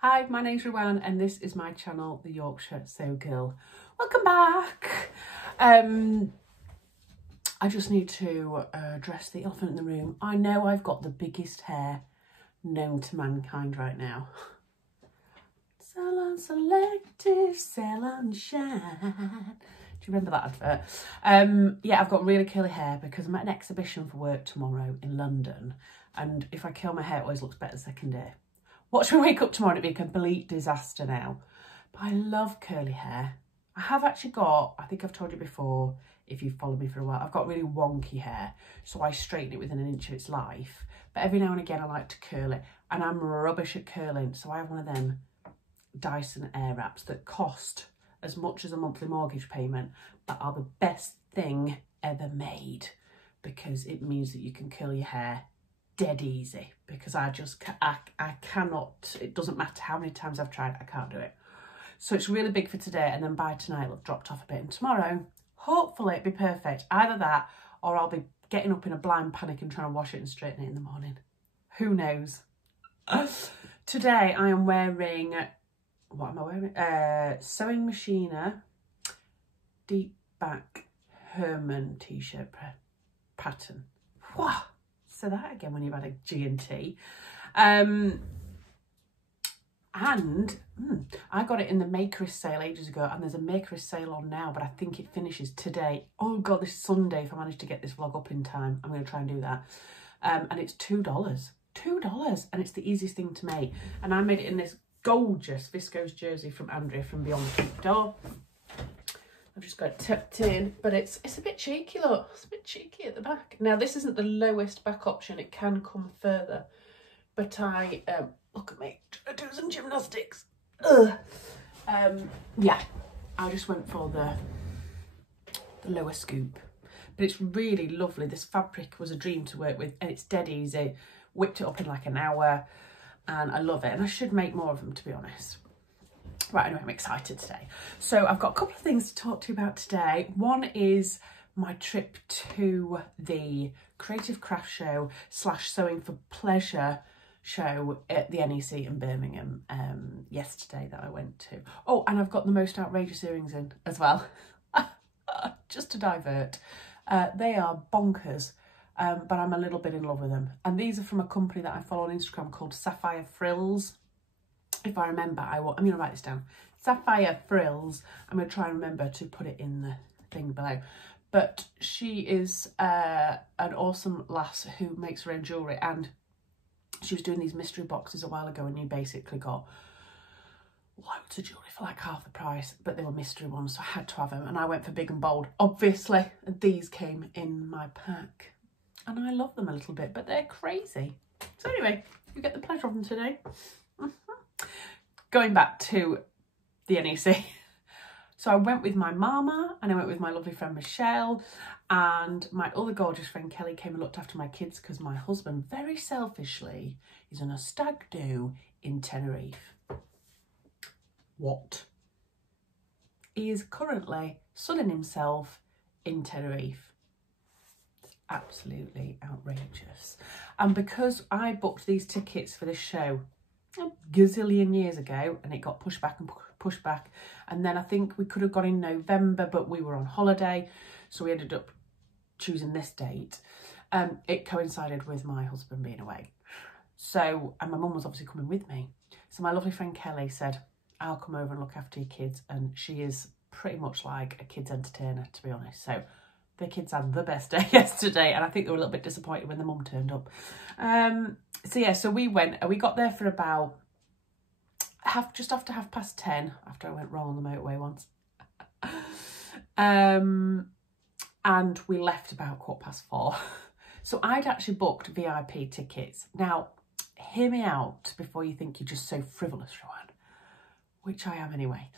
Hi, my name's Rusn and this is my channel, The Yorkshire Sew Girl. Welcome back. I just need to address the elephant in the room. I know I've got the biggest hair known to mankind right now. Salon Selective, Salon Shine. Do you remember that advert? Yeah, I've got really curly hair because I'm at an exhibition for work tomorrow in London. And if I curl my hair, it always looks better the second day. Watch me wake up tomorrow and it'll be a complete disaster now. But I love curly hair. I have actually got, I think I've told you before, if you've followed me for a while, I've got really wonky hair. So I straighten it within an inch of its life. But every now and again I like to curl it. And I'm rubbish at curling. So I have one of them Dyson Air Wraps that cost as much as a monthly mortgage payment, but are the best thing ever made. Because it means that you can curl your hair dead easy, because I cannot, it doesn't matter how many times I've tried, I can't do it. So it's really big for today, and then by tonight it'll have dropped off a bit, and tomorrow hopefully it'll be perfect. Either that or I'll be getting up in a blind panic and trying to wash it and straighten it in the morning. Who knows? Today I am wearing, what am I wearing? Sewing Machiner deep back Herman t-shirt pattern. Wow. So that again when you've had a G&T. And I got it in the Makerist sale ages ago, and there's a Makerist sale on now, but I think it finishes today. Oh God, this Sunday, if I manage to get this vlog up in time, I'm going to try and do that. And it's $2. $2, and it's the easiest thing to make. And I made it in this gorgeous Viscose Jersey from Andrea from Beyond the Door. I've just got it tucked in, but it's a bit cheeky, look. It's a bit cheeky at the back. Now, this isn't the lowest back option. It can come further. But I, look at me, trying to do some gymnastics. Yeah, I just went for the lower scoop. But it's really lovely. This fabric was a dream to work with, and it's dead easy. Whipped it up in like an hour, and I love it. And I should make more of them, to be honest. Right, anyway, I'm excited today. So I've got a couple of things to talk to you about today. One is my trip to the Creative Craft Show / Sewing for Pleasure show at the NEC in Birmingham yesterday that I went to. Oh, and I've got the most outrageous earrings in as well, just to divert. They are bonkers, but I'm a little bit in love with them. And these are from a company that I follow on Instagram called Sapphire Frills. If I remember, I'm going to write this down. Sapphire Frills. I'm going to try and remember to put it in the thing below. But she is an awesome lass who makes her own jewellery. And she was doing these mystery boxes a while ago, and you basically got loads of jewellery for like half the price. But they were mystery ones, so I had to have them. And I went for big and bold, obviously. And these came in my pack. And I love them a little bit, but they're crazy. So anyway, you get the pleasure of them today. Going back to the NEC. So I went with my mama, and I went with my lovely friend Michelle, and my other gorgeous friend Kelly came and looked after my kids because my husband, very selfishly, is on a stag do in Tenerife. What? He is currently sunning himself in Tenerife. It's absolutely outrageous. And because I booked these tickets for this show a gazillion years ago, and it got pushed back and pushed back, and then I think we could have gone in November, but we were on holiday, so we ended up choosing this date. It coincided with my husband being away, so, and my mum was obviously coming with me, so my lovely friend Kelly said, I'll come over and look after your kids, and she is pretty much like a kids entertainer, to be honest. So the kids had the best day yesterday, and I think they were a little bit disappointed when the mum turned up. So yeah, so we got there for about just after 10:30, after I went wrong on the motorway once. And we left about 4:15. So I'd actually booked VIP tickets. Now, hear me out before you think you're just so frivolous, Rowan, which I am anyway.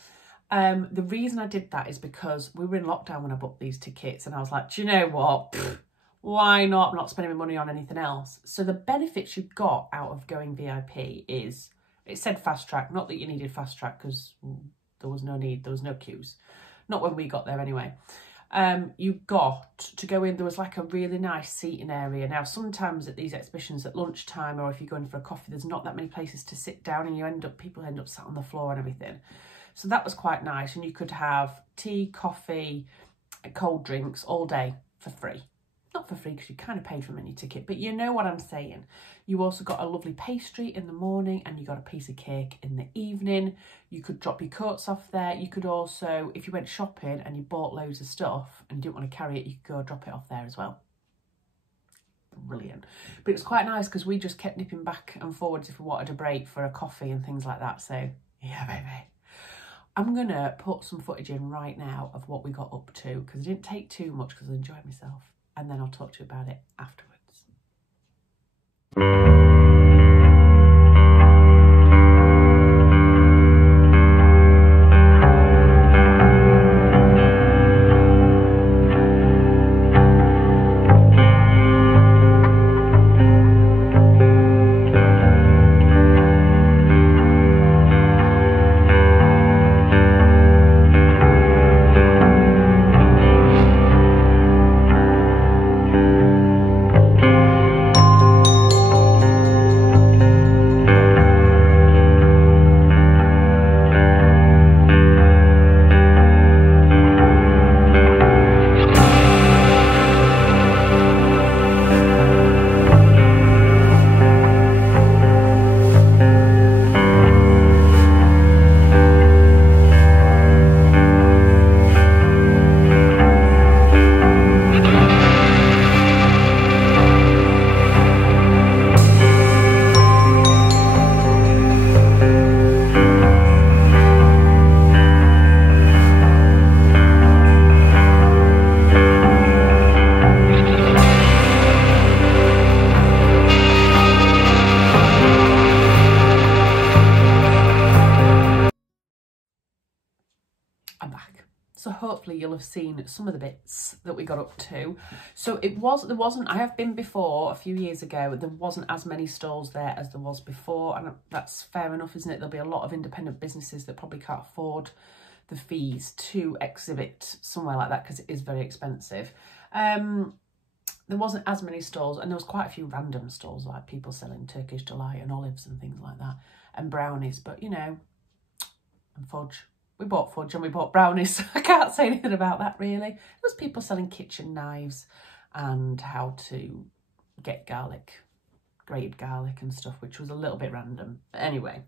The reason I did that is because we were in lockdown when I booked these tickets, and I was like, do you know what? Why not? I'm not spending my money on anything else. So the benefits you got out of going VIP is, it said fast track, not that you needed fast track because there was no need, there was no queues. Not when we got there anyway. you got to go in. There was like a really nice seating area. Now, sometimes at these exhibitions at lunchtime, or if you're going for a coffee, there's not that many places to sit down, and people end up sat on the floor and everything. So that was quite nice. And you could have tea, coffee, cold drinks all day for free. Not for free because you kind of paid for a mini ticket, but you know what I'm saying. You also got a lovely pastry in the morning, and you got a piece of cake in the evening. You could drop your coats off there. You could also, if you went shopping and you bought loads of stuff and you didn't want to carry it, you could go drop it off there as well. Brilliant. But it was quite nice because we just kept nipping back and forwards if we wanted a break for a coffee and things like that. So yeah, baby. I'm going to put some footage in right now of what we got up to, because I didn't take too much because I enjoyed myself. And then I'll talk to you about it afterwards. Hopefully you'll have seen some of the bits that we got up to. So I have been before a few years ago, there wasn't as many stalls there as there was before, and that's fair enough, isn't it? There'll be a lot of independent businesses that probably can't afford the fees to exhibit somewhere like that because it is very expensive. There wasn't as many stalls, and there was quite a few random stalls, like people selling Turkish delight and olives and things like that, and brownies, but you know, and fudge. We bought fudge and we bought brownies, so I can't say anything about that really. There was people selling kitchen knives and how to get garlic, grated garlic and stuff, which was a little bit random. But anyway,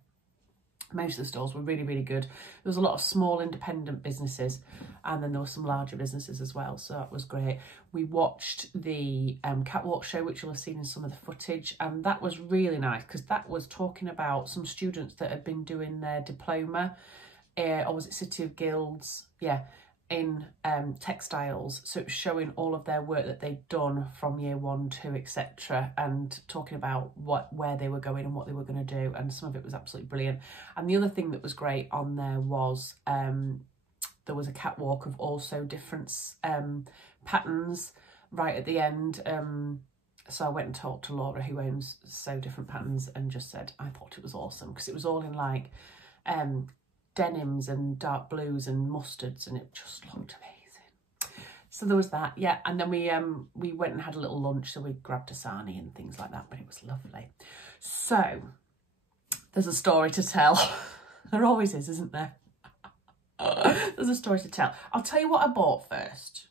most of the stalls were really, really good. There was a lot of small independent businesses, and then there were some larger businesses as well, so that was great. We watched the catwalk show, which you'll have seen in some of the footage, and that was really nice because that was talking about some students that had been doing their diploma, or was it City of Guilds? Yeah, in textiles. So it was showing all of their work that they'd done from year 1, 2, etc., and talking about where they were going and what they were going to do, and some of it was absolutely brilliant. And the other thing that was great on there was there was a catwalk of also different patterns right at the end. So I went and talked to Laura, who owns So Different Patterns, and just said I thought it was awesome because it was all in like denims and dark blues and mustards, and it just looked amazing. So there was that, yeah. And then we went and had a little lunch, so we grabbed a sarnie and things like that, but it was lovely. So there's a story to tell. There always is, isn't there? There's a story to tell. I'll tell you what I bought first,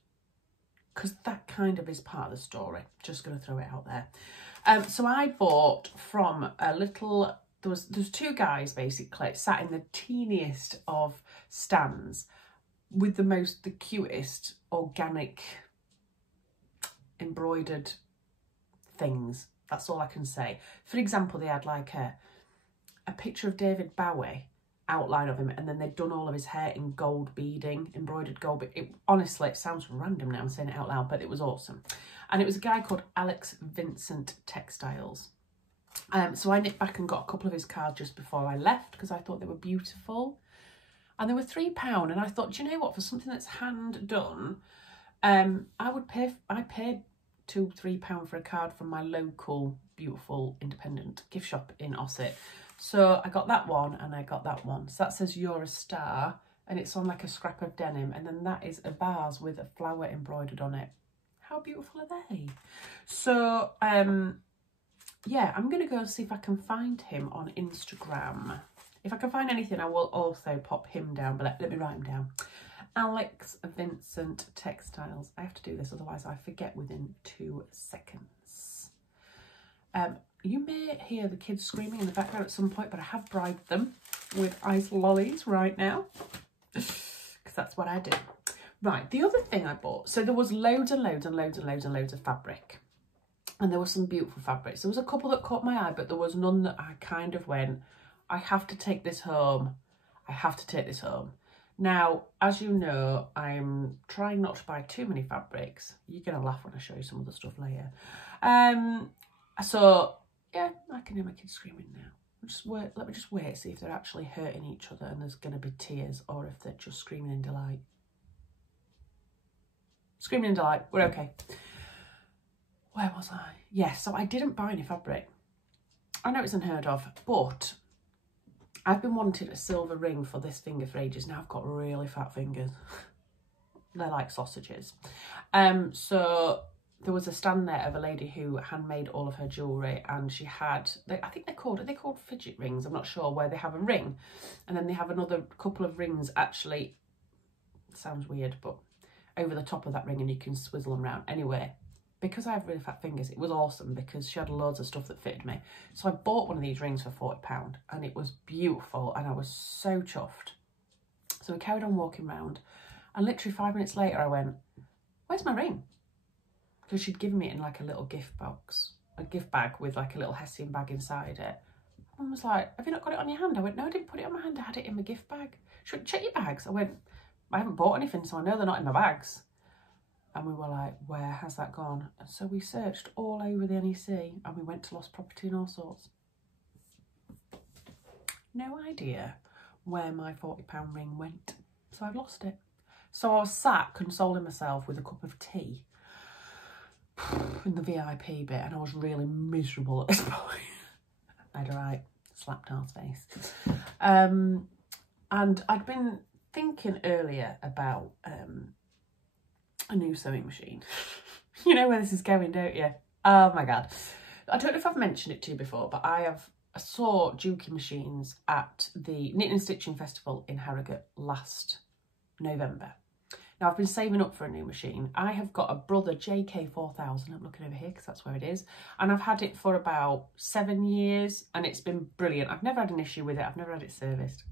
because that kind of is part of the story. Just going to throw it out there. So I bought from a little... There's two guys basically sat in the teeniest of stands with the cutest organic embroidered things. That's all I can say. For example, they had like a picture of David Bowie, outline of him, and then they'd done all of his hair in gold beading, embroidered gold beading. Honestly, it sounds random now I'm saying it out loud, but it was awesome. And it was a guy called Alex Vincent Textiles. So I nipped back and got a couple of his cards just before I left because I thought they were beautiful, and they were £3. And I thought, do you know what, for something that's hand done, I paid £2-3 for a card from my local beautiful independent gift shop in Ossett. So I got that one and I got that one. So that says You're a Star and it's on like a scrap of denim, and then that is a vase with a flower embroidered on it. How beautiful are they? So yeah, I'm gonna go and see if I can find him on Instagram. If I can find anything, I will also pop him down, but let me write him down. Alex Vincent Textiles. I have to do this, otherwise I forget within 2 seconds. You may hear the kids screaming in the background at some point, but I have bribed them with ice lollies right now, because that's what I do. Right, the other thing I bought, so there was loads and loads and loads and loads and loads of fabric. And there were some beautiful fabrics. There was a couple that caught my eye, but there was none that I kind of went, I have to take this home. I have to take this home. Now, as you know, I'm trying not to buy too many fabrics. You're going to laugh when I show you some of the stuff later. So, yeah, I can hear my kids screaming now. Let me just wait, see if they're actually hurting each other and there's going to be tears, or if they're just screaming in delight. Screaming in delight, we're okay. Where was I? Yes, so I didn't buy any fabric. I know it's unheard of, but I've been wanting a silver ring for this finger for ages. Now I've got really fat fingers. They're like sausages. So there was a stand there of a lady who handmade all of her jewellery, and she had, I think they're called Fidget Rings, I'm not sure, where they have a ring. And then they have another couple of rings, actually, sounds weird, but over the top of that ring, and you can swizzle them around. Anyway, because I have really fat fingers, it was awesome because she had loads of stuff that fitted me. So I bought one of these rings for £40 and it was beautiful and I was so chuffed. So we carried on walking around, and literally 5 minutes later I went, where's my ring? Because she'd given me it in like a little gift box, a gift bag with like a little Hessian bag inside it. Mum was like, have you not got it on your hand? I went, no, I didn't put it on my hand, I had it in my gift bag. She went, check your bags. I went, I haven't bought anything, so I know they're not in my bags. And we were like, where has that gone? And so we searched all over the NEC and we went to lost property and all sorts. No idea where my £40 ring went. So I've lost it. So I was sat consoling myself with a cup of tea in the VIP bit, and I was really miserable at this point. I had a right slapped arse face. And I'd been thinking earlier about a new sewing machine. You know where this is going, don't you? Oh my God. I don't know if I've mentioned it to you before, but I saw Juki machines at the Knitting and Stitching Festival in Harrogate last November. Now I've been saving up for a new machine. I have got a Brother JK4000, I'm looking over here because that's where it is, and I've had it for about 7 years and it's been brilliant. I've never had an issue with it, I've never had it serviced.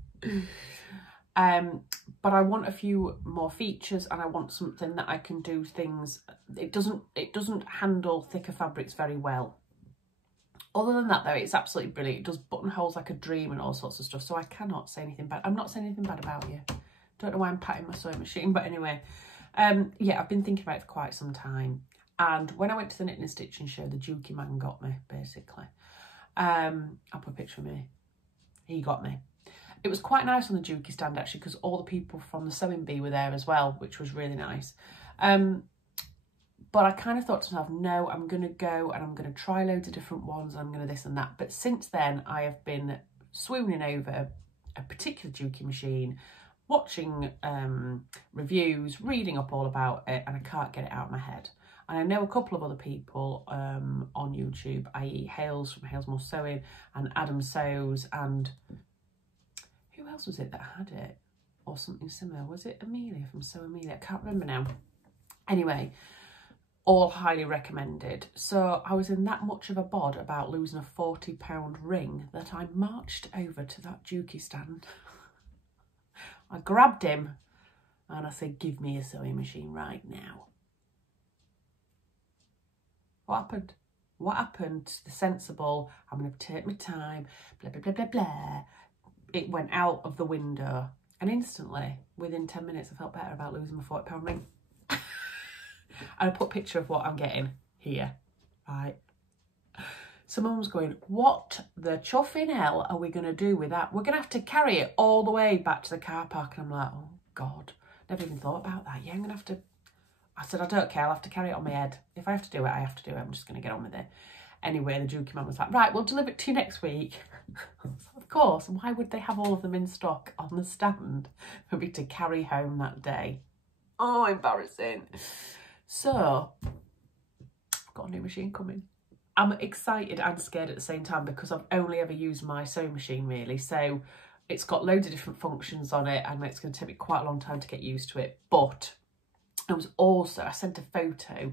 But I want a few more features, and I want something that I can do things. It doesn't handle thicker fabrics very well. Other than that though, it's absolutely brilliant. It does buttonholes like a dream and all sorts of stuff, so I cannot say anything bad. I'm not saying anything bad about you. Don't know why I'm patting my sewing machine, but anyway. Yeah, I've been thinking about it for quite some time. And when I went to the Knitting and Stitching show, the Juki man got me, basically. I'll put a picture of me. He got me. It was quite nice on the Juki stand actually, because all the people from the Sewing Bee were there as well, which was really nice. But I kind of thought to myself, no, I'm going to go and I'm going to try loads of different ones, and I'm going to this and that. But since then, I have been swooning over a particular Juki machine, watching reviews, reading up all about it, and I can't get it out of my head. And I know a couple of other people on YouTube, i.e. Hales from Hales More Sewing and Adam Sews, and who else was it that had it? Or something similar. Was it Amelia from Sew Amelia? I can't remember now. Anyway, all highly recommended. So I was in that much of a bod about losing a £40 ring that I marched over to that Juki stand. I grabbed him and I said, give me a sewing machine right now. What happened? What happened? The sensible, I'm going to take my time, blah, blah, blah, blah, blah. It went out of the window, and instantly, within 10 minutes, I felt better about losing my £40 ring. And I put a picture of what I'm getting here, right? So Mum's going, what the chuffing hell are we going to do with that? We're going to have to carry it all the way back to the car park. And I'm like, oh God, never even thought about that. Yeah, I'm going to have to, I said, I don't care, I'll have to carry it on my head. If I have to do it, I have to do it. I'm just going to get on with it. Anyway, the Juki man was like, right, we'll deliver it to you next week. Of course, why would they have all of them in stock on the stand for me to carry home that day? Oh, embarrassing. So, I've got a new machine coming. I'm excited and scared at the same time because I've only ever used my sewing machine really. So it's got loads of different functions on it and it's going to take me quite a long time to get used to it. But I sent a photo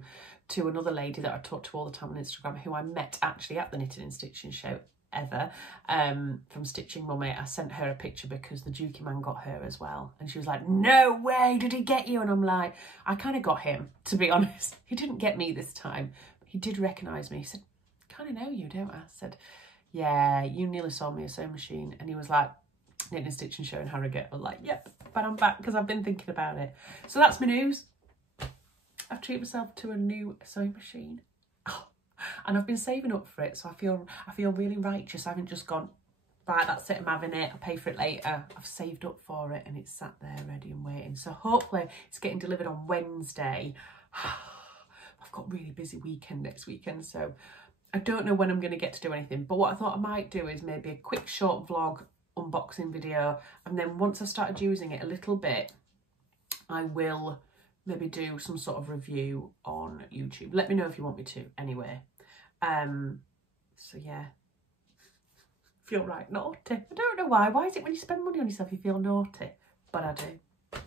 to another lady that I talk to all the time on Instagram who I met actually at the Knitting and Stitching show ever, from Stitching Mummy. I sent her a picture because the Juki man got her as well. And she was like, no way, did he get you? And I'm like, I kind of got him, to be honest. He didn't get me this time. He did recognise me. He said, kind of know you, don't I? I said, yeah, you nearly sold me a sewing machine. And he was like, Knitting and Stitching show in Harrogate. I'm like, yep, but I'm back because I've been thinking about it. So that's my news. I've treated myself to a new sewing machine. Oh, and I've been saving up for it, so I feel really righteous. I haven't just gone, right, that's it, I'm having it, I'll pay for it later. I've saved up for it and it's sat there ready and waiting. So hopefully it's getting delivered on Wednesday. I've got a really busy weekend next weekend, so I don't know when I'm going to get to do anything. But what I thought I might do is maybe a quick short vlog unboxing video, and then once I started using it a little bit, I will maybe do some sort of review on YouTube. Let me know if you want me to anyway. So yeah, feel right naughty. I don't know why. Why is it when you spend money on yourself you feel naughty? But I do.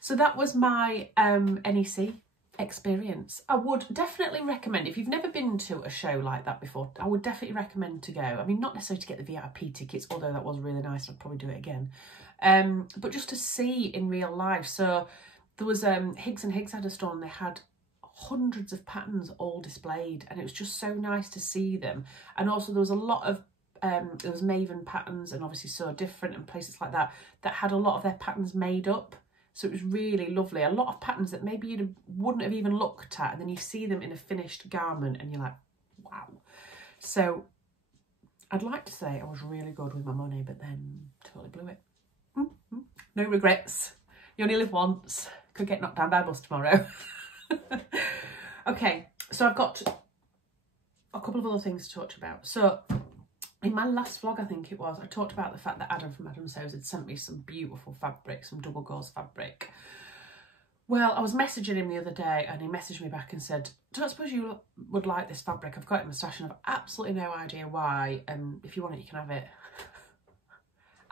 So that was my NEC experience. I would definitely recommend, if you've never been to a show like that before, I would definitely recommend to go. I mean, not necessarily to get the VIP tickets, although that was really nice, I'd probably do it again. But just to see in real life. So there was Higgs and Higgs had a store and they had hundreds of patterns all displayed, and it was just so nice to see them. And also there was a lot of there was Maven patterns and obviously So Different and places like that that had a lot of their patterns made up. So it was really lovely. A lot of patterns that maybe you wouldn't have even looked at, and then you see them in a finished garment and you're like, wow. So I'd like to say I was really good with my money, but then totally blew it. No regrets. You only live once. Could get knocked down by a bus tomorrow. Okay, so I've got a couple of other things to talk about. So in my last vlog, I think it was, I talked about the fact that Adam from Adam Sews had sent me some beautiful fabric, some double gauze fabric. Well, I was messaging him the other day and he messaged me back and said, don't suppose you would like this fabric? I've got it in my stash and I've absolutely no idea why. If you want it, you can have it.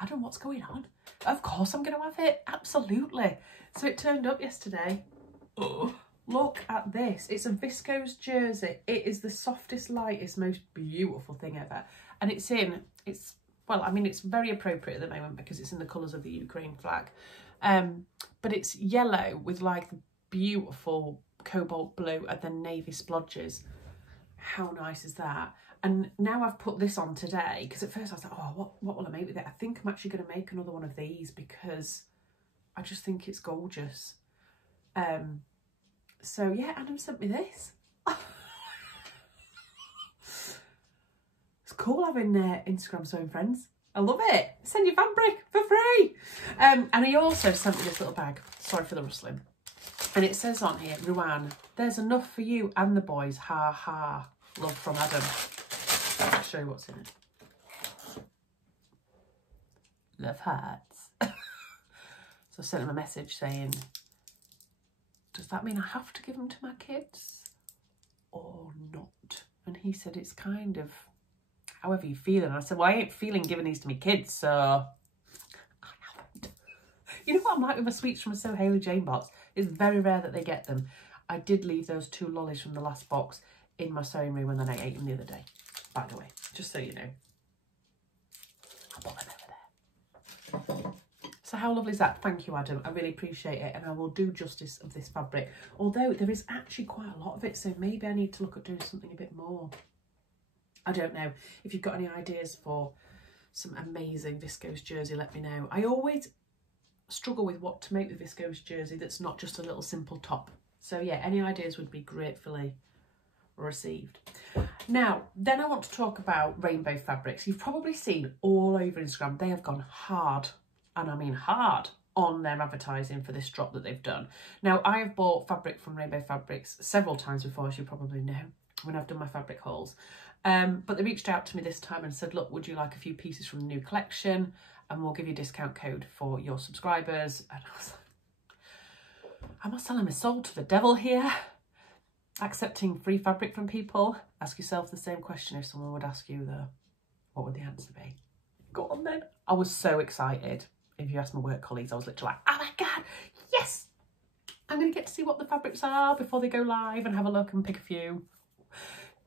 Adam, what's going on? Of course I'm going to have it. Absolutely. So it turned up yesterday. Oh, look at this. It's a Viscose Jersey. It is the softest, lightest, most beautiful thing ever. And well, I mean, it's very appropriate at the moment because it's in the colours of the Ukraine flag. But it's yellow with like the beautiful cobalt blue and then navy splodges. How nice is that? And now I've put this on today because at first I was like, oh, what will I make with it? I think I'm actually going to make another one of these because I just think it's gorgeous. So yeah, Adam sent me this. It's cool having Instagram sewing friends. I love it. Send your fabric for free. And he also sent me this little bag. Sorry for the rustling. And it says on here, Ruan, there's enough for you and the boys. Ha ha. Love from Adam. I'll show you what's in it. Love hearts. So I sent him a message saying, does that mean I have to give them to my kids or not? And he said, it's kind of however you feel. And I said, well, I ain't feeling giving these to my kids, so I haven't. You know what I'm like with my sweets from a So Hayley Jane box? It's very rare that they get them. I did leave those 2 lollies from the last box in my sewing room and then I ate them the other day, by the way, just so you know. I'll put them over there. So how lovely is that? Thank you, Adam. I really appreciate it, and I will do justice of this fabric. Although there is actually quite a lot of it, so maybe I need to look at doing something a bit more. I don't know. If you've got any ideas for some amazing Viscose Jersey, let me know. I always struggle with what to make with Viscose Jersey that's not just a little simple top. So yeah, any ideas would be gratefully received. Now, then I want to talk about rainbow fabrics. You've probably seen all over Instagram, they have gone hard, and I mean hard, on their advertising for this drop that they've done. Now, I have bought fabric from Rainbow Fabrics several times before, as you probably know. when I've done my fabric hauls. But they reached out to me this time and said, look, would you like a few pieces from the new collection? And we'll give you a discount code for your subscribers. And I was like, am I selling my soul to the devil here? Accepting free fabric from people? Ask yourself the same question if someone would ask you what would the answer be? Go on then. I was so excited. If you ask my work colleagues, I was literally like, oh my God, yes! I'm going to get to see what the fabrics are before they go live and have a look and pick a few.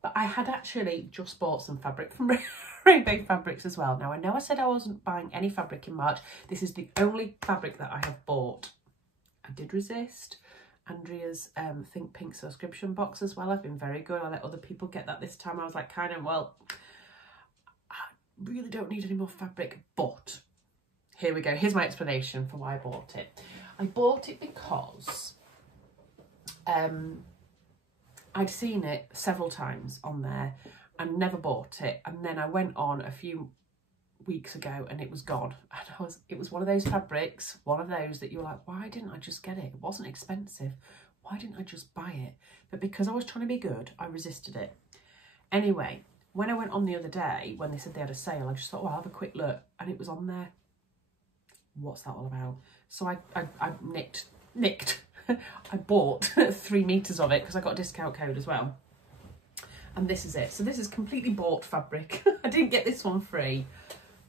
But I had actually just bought some fabric from Rainbow Fabrics as well. Now, I know I said I wasn't buying any fabric in March. This is the only fabric that I have bought. I did resist Andrea's Think Pink subscription box as well. I've been very good. I let other people get that this time. I was like, kind of, well, I really don't need any more fabric, but here we go. Here's my explanation for why I bought it. I bought it because I'd seen it several times on there and never bought it. And then I went on a few weeks ago and it was gone. And it was one of those fabrics, one of those that you're like, why didn't I just get it? It wasn't expensive. Why didn't I just buy it? But because I was trying to be good, I resisted it. Anyway, when I went on the other day, when they said they had a sale, I just thought, well, I'll have a quick look. And it was on there. What's that all about? So I nicked. I bought 3 meters of it because I got a discount code as well. And this is it. So this is completely bought fabric. I didn't get this one free,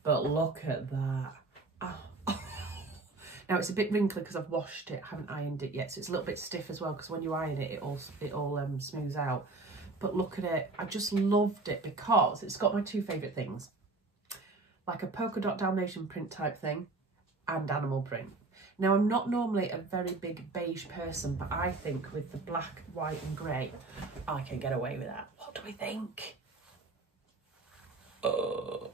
but look at that. Oh. Now it's a bit wrinkly because I've washed it. I haven't ironed it yet. So it's a little bit stiff as well because when you iron it, it all smooths out. But look at it. I just loved it because it's got my 2 favourite things. Like a polka dot Dalmatian print type thing and animal print. Now, I'm not normally a very big beige person, but I think with the black, white and grey, I can get away with that. What do we think? Oh,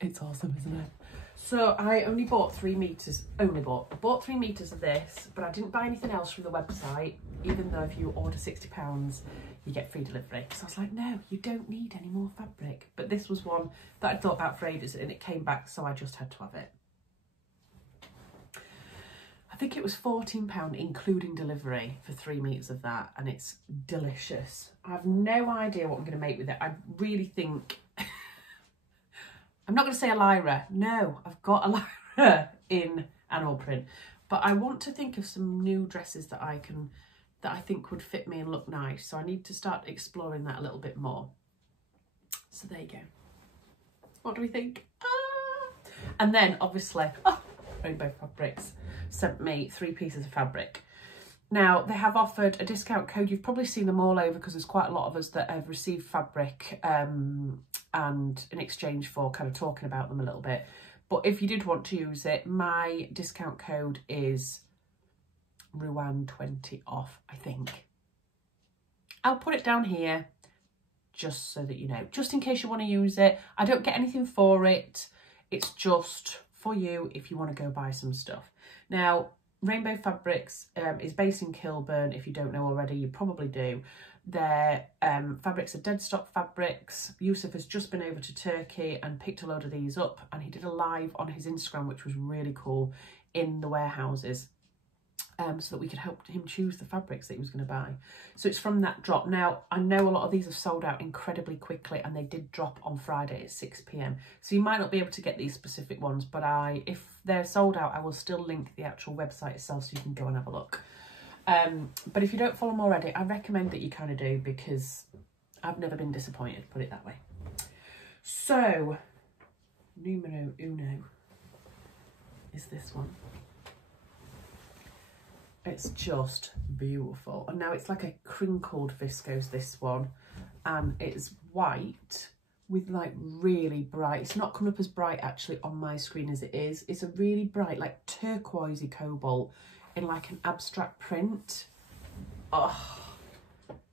it's awesome, isn't it? So I only bought 3 meters, I bought 3 meters of this, but I didn't buy anything else from the website, even though if you order £60, you get free delivery. So I was like, no, you don't need any more fabric. But this was one that I thought about for ages and it came back, so I just had to have it. I think it was £14 including delivery for 3 meters of that, and it's delicious. I have no idea what I'm going to make with it. I really think I'm not going to say a Lyra. No, I've got a Lyra in animal print, but I want to think of some new dresses that I think would fit me and look nice. So I need to start exploring that a little bit more. So there you go. What do we think? Ah! And then obviously, Rainbow Fabrics sent me 3 pieces of fabric. Now, they have offered a discount code. You've probably seen them all over because there's quite a lot of us that have received fabric and in exchange for kind of talking about them a little bit. But if you did want to use it, my discount code is Ruan20 off, I think. I'll put it down here just so that you know, just in case you want to use it. I don't get anything for it. It's just for you if you want to go buy some stuff. Now, Rainbow Fabrics is based in Kilburn. If you don't know already, you probably do. Their fabrics are dead stock fabrics. Yusuf has just been over to Turkey and picked a load of these up, and he did a live on his Instagram, which was really cool, in the warehouses, so that we could help him choose the fabrics that he was going to buy. So it's from that drop. Now, I know a lot of these have sold out incredibly quickly, and they did drop on Friday at 6 p.m. So you might not be able to get these specific ones, but if they're sold out, I will still link the actual website itself so you can go and have a look. But if you don't follow them already, I recommend that you kind of do, because I've never been disappointed, put it that way. So, numero uno is this one. It's just beautiful. And now it's like a crinkled viscose, this one. And it's white with like really bright, it's not coming up as bright actually on my screen as it is. It's a really bright, like turquoisey cobalt in like an abstract print. Oh,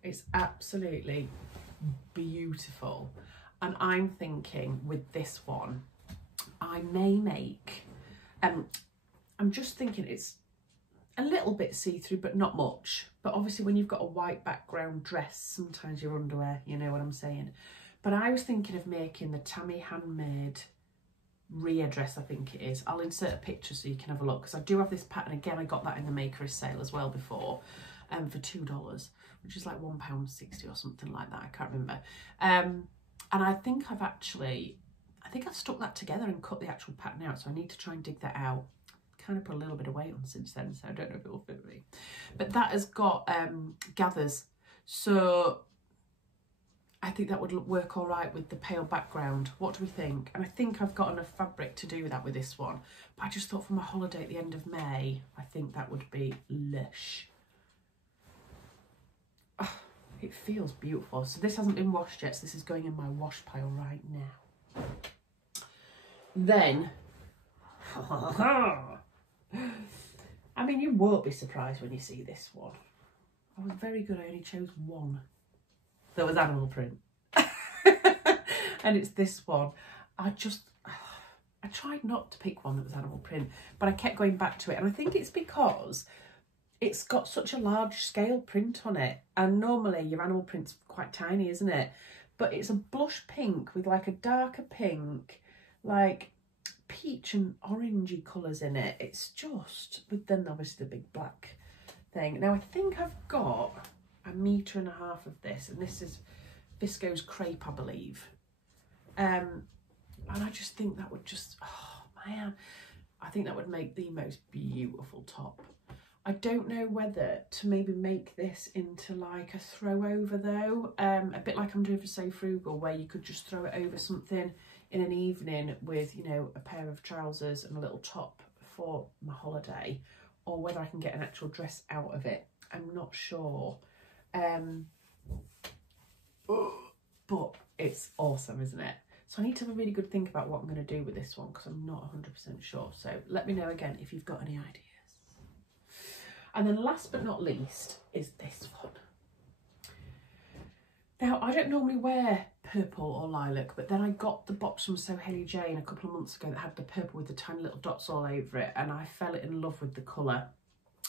it's absolutely beautiful. And I'm thinking with this one, I may make, I'm just thinking it's a little bit see-through, but not much. But obviously when you've got a white background dress, sometimes your underwear, you know what I'm saying. But I was thinking of making the Tammy handmade Rhea dress, I think it is. I'll insert a picture so you can have a look, because I do have this pattern. Again, I got that in the Maker's sale as well before. for $2, which is like £1.60 or something like that. I can't remember. And I think I've stuck that together and cut the actual pattern out. So I need to try and dig that out. Kind of put a little bit of weight on since then, so I don't know if it will fit me. But that has got gathers. So I think that would work all right with the pale background. What do we think? And I think I've got enough fabric to do that with this one. But I just thought for my holiday at the end of May, I think that would be lush. Oh, it feels beautiful. So this hasn't been washed yet, so this is going in my wash pile right now. Then, I mean, you won't be surprised when you see this one. I was very good, I only chose one. That was animal print. And it's this one. I tried not to pick one that was animal print, but I kept going back to it. And I think it's because it's got such a large scale print on it. And normally your animal print's quite tiny, isn't it? But it's a blush pink with like a darker pink, like peach and orangey colours in it. It's just, with then obviously the big black thing. Now I think I've got 1.5 meters of this, and this is Viscose Crepe, I believe. And I just think that would just, oh man, I think that would make the most beautiful top. I don't know whether to maybe make this into like a throw over though, a bit like I'm doing for So Frugal, where you could just throw it over something in an evening with, you know, a pair of trousers and a little top for my holiday, or whether I can get an actual dress out of it. I'm not sure. But it's awesome, isn't it? So I need to have a really good think about what I'm going to do with this one, because I'm not 100% sure. So let me know again if you've got any ideas. And then last but not least is this one. Now, I don't normally wear purple or lilac, but then I got the box from So Hailey Jane a couple of months ago that had the purple with the tiny little dots all over it, and I fell in love with the colour.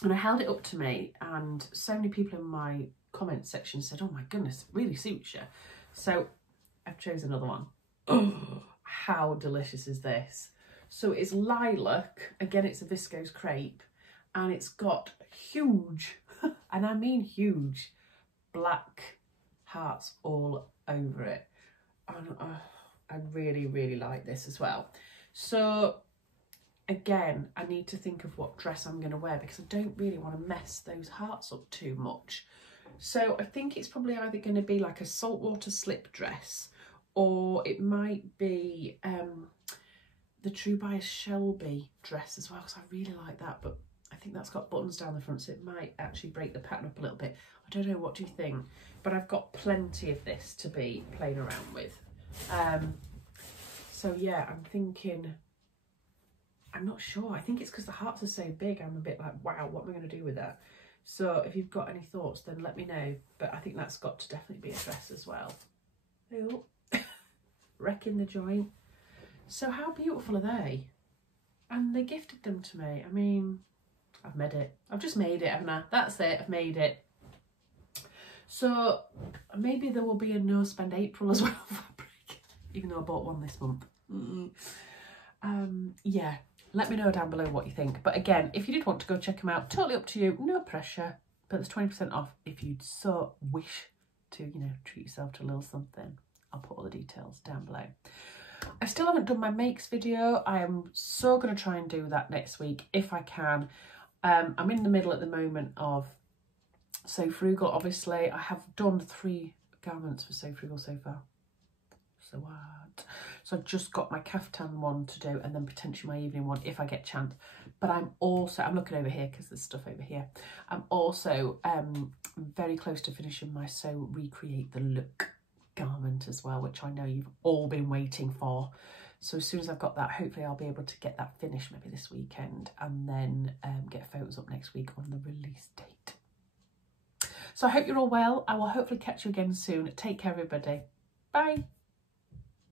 And I held it up to me, and so many people in my comment section said, oh my goodness, it really suits you. So I've chosen another one. Oh, how delicious is this? So it's lilac, again it's a Viscose Crepe, and it's got huge, and I mean huge, black hearts all over it. And I really, really like this as well. So again, I need to think of what dress I'm going to wear, because I don't really want to mess those hearts up too much. So I think it's probably either going to be like a saltwater slip dress, or it might be the True Bias Shelby dress as well, because I really like that, but I think that's got buttons down the front, so it might actually break the pattern up a little bit. I don't know, what do you think? But I've got plenty of this to be playing around with. So yeah, I'm thinking, I'm not sure. I think it's because the hearts are so big, I'm a bit like, wow, what am I going to do with that? So if you've got any thoughts, then let me know. But I think that's got to definitely be a dress as well. Oh, wrecking the joint. So how beautiful are they? And they gifted them to me. I mean, I've made it. I've just made it, haven't I? That's it, I've made it. So maybe there will be a no spend April as well fabric, even though I bought one this month. Yeah, let me know down below what you think. But again, if you did want to go check them out, totally up to you, no pressure. But there's 20% off if you'd so wish to, you know, treat yourself to a little something. I'll put all the details down below. I still haven't done my makes video. I am so going to try and do that next week if I can. I'm in the middle at the moment of So Frugal, obviously. I have done 3 garments for So Frugal so far. So what? So I just got my caftan one to do, and then potentially my evening one if I get chance. But I'm looking over here because there's stuff over here. I'm also very close to finishing my So Recreate the Look garment as well, which I know you've all been waiting for. So as soon as I've got that, hopefully I'll be able to get that finished maybe this weekend, and then get photos up next week on the release date. So I hope you're all well. I will hopefully catch you again soon. Take care, everybody. Bye.